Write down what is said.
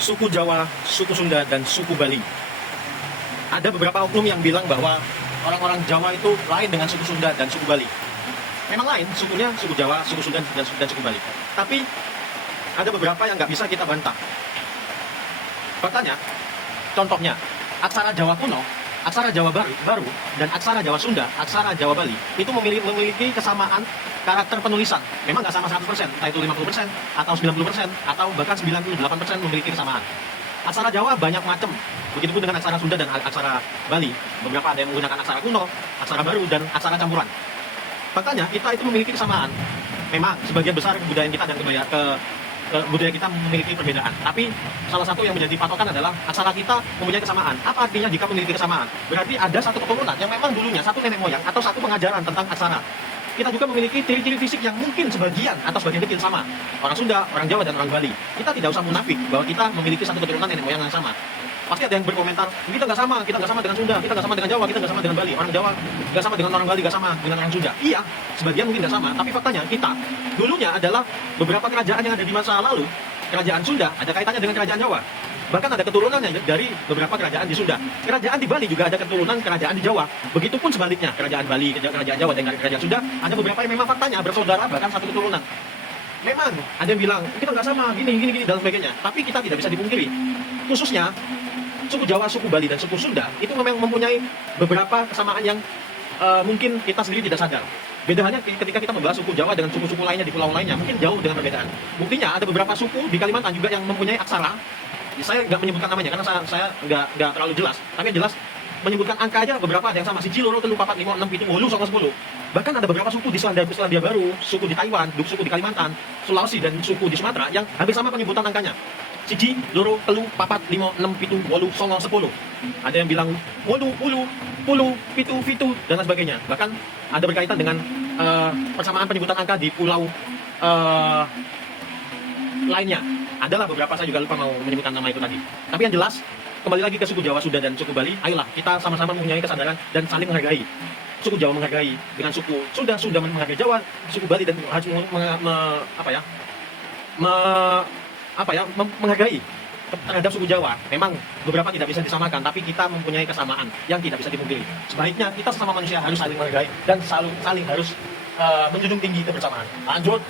suku Jawa, suku Sunda, dan suku Bali. Ada beberapa oknum yang bilang bahwa orang-orang Jawa itu lain dengan suku Sunda dan suku Bali. Memang lain, sukunya suku Jawa, suku Sunda, dan suku Bali. Tapi ada beberapa yang nggak bisa kita bantah. Faktanya, contohnya, aksara Jawa kuno, aksara Jawa baru, dan aksara Jawa Sunda, aksara Jawa Bali, itu memiliki kesamaan karakter penulisan. Memang nggak sama 100%, entah itu 50%, atau 90%, atau bahkan 98% memiliki kesamaan. Aksara Jawa banyak macam, begitupun dengan aksara Sunda dan aksara Bali. Beberapa ada yang menggunakan aksara kuno, aksara baru, dan aksara campuran. Faktanya, kita itu memiliki kesamaan. Memang, sebagian besar kebudayaan kita dan budaya kita memiliki perbedaan. Tapi, salah satu yang menjadi patokan adalah aksara kita mempunyai kesamaan. Apa artinya jika memiliki kesamaan? Berarti ada satu keturunan yang memang dulunya satu nenek moyang atau satu pengajaran tentang aksara. Kita juga memiliki ciri-ciri fisik yang mungkin sebagian atau sebagian kecil sama. Orang Sunda, orang Jawa, dan orang Bali. Kita tidak usah munafik bahwa kita memiliki satu keturunan nenek moyang yang sama. Pasti ada yang berkomentar, kita nggak sama dengan Sunda, kita nggak sama dengan Jawa, kita nggak sama dengan Bali. Orang Jawa nggak sama dengan orang Bali, nggak sama dengan orang Sunda. Iya, sebagian mungkin nggak sama, tapi faktanya kita dulunya adalah beberapa kerajaan yang ada di masa lalu. Kerajaan Sunda ada kaitannya dengan kerajaan Jawa. Bahkan ada keturunannya dari beberapa kerajaan di Sunda. Kerajaan di Bali juga ada keturunan kerajaan di Jawa. Begitupun sebaliknya, kerajaan Bali, kerajaan Jawa, dan kerajaan Sunda ada beberapa yang memang faktanya bersaudara bahkan satu keturunan. Memang ada yang bilang kita nggak sama, gini dan sebagainya. Tapi kita tidak bisa dipungkiri, khususnya suku Jawa, suku Bali, dan suku Sunda itu memang mempunyai beberapa kesamaan yang mungkin kita sendiri tidak sadar. Beda halnya ketika kita membahas suku Jawa dengan suku-suku lainnya di pulau lainnya, mungkin jauh dengan perbedaan. Buktinya ada beberapa suku di Kalimantan juga yang mempunyai aksara. Saya nggak menyebutkan namanya karena saya nggak terlalu jelas. Tapi yang jelas menyebutkan angka aja beberapa ada yang sama. 1, 2, 3, 4, 5, 6, 7, 8, 9, 10. Bahkan ada beberapa suku di Selandia Baru, suku di Taiwan, suku di Kalimantan, Sulawesi, dan suku di Sumatera yang hampir sama penyebutan angkanya. 1, 2, 3, 4, 5, 6, 7, 8, 9, 10. Ada yang bilang 8, 10, 7, dan lain sebagainya. Bahkan ada berkaitan dengan persamaan penyebutan angka di pulau lainnya. Adalah beberapa, saya juga lupa mau menyebutkan nama itu tadi. Tapi yang jelas, kembali lagi ke suku Jawa, Sunda, dan suku Bali, ayolah kita sama-sama mempunyai kesadaran dan saling menghargai. Suku Jawa menghargai dengan suku Sunda, Sunda menghargai Jawa, suku Bali dan harus menghargai terhadap suku Jawa. Memang beberapa tidak bisa disamakan, tapi kita mempunyai kesamaan yang tidak bisa dipungkiri. Sebaiknya kita sesama manusia harus saling menghargai dan saling harus menjunjung tinggi kebersamaan. Lanjut.